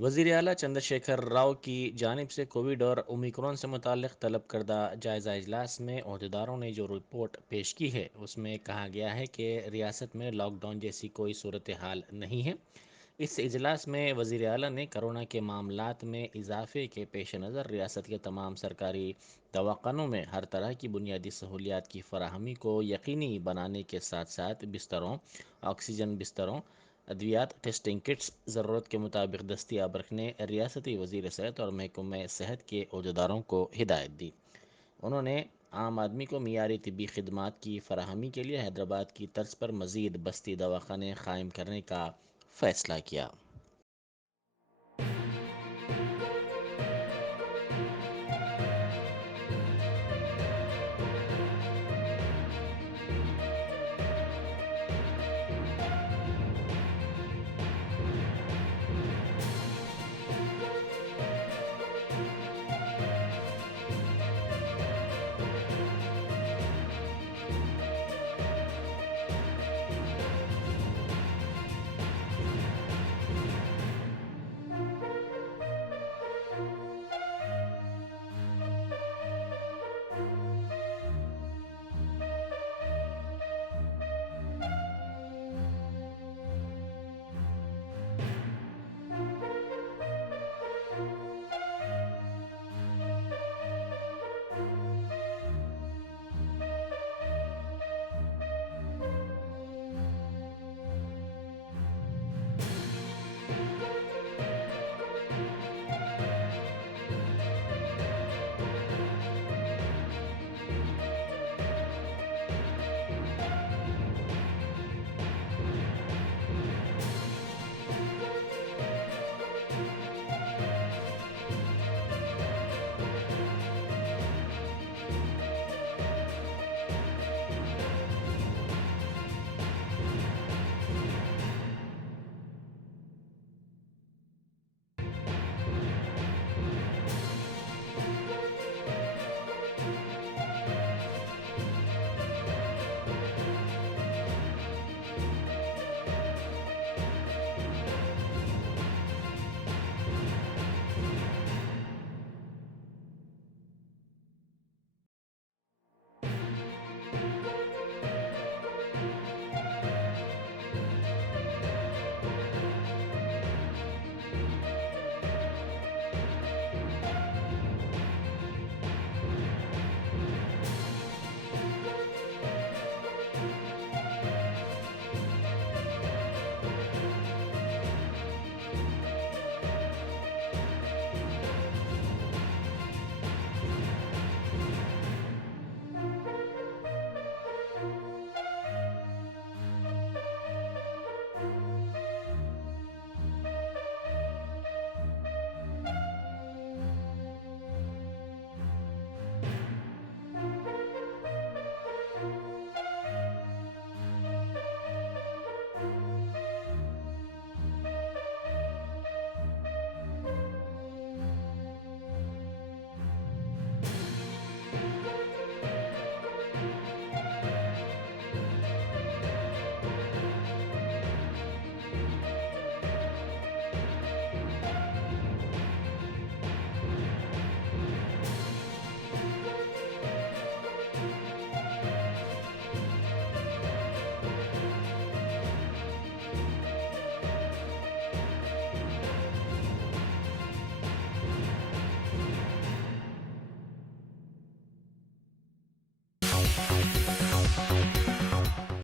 وزیر اعلیٰ چندر شیکھر راؤ کی جانب سے کووڈ اور اومیکرون سے متعلق طلب کردہ جائزہ اجلاس میں عہدیداروں نے جو رپورٹ پیش کی ہے اس میں کہا گیا ہے کہ ریاست میں لاک ڈاؤن جیسی کوئی صورتحال نہیں ہے۔ اس اجلاس میں وزیر اعلیٰ نے کرونا کے معاملات میں اضافے کے پیش نظر ریاست کے تمام سرکاری دواخانوں میں ہر طرح کی بنیادی سہولیات کی فراہمی کو یقینی بنانے کے ساتھ ساتھ بستروں، آکسیجن بستروں، ادویات، ٹیسٹنگ کٹس ضرورت کے مطابق دستیاب رکھنے ریاستی وزیر صحت اور محکمہ صحت کے عہدیداروں کو ہدایت دی۔ انہوں نے عام آدمی کو معیاری طبی خدمات کی فراہمی کے لیے حیدرآباد کی طرز پر مزید بستی دواخانے قائم کرنے کا فیصلہ کیا۔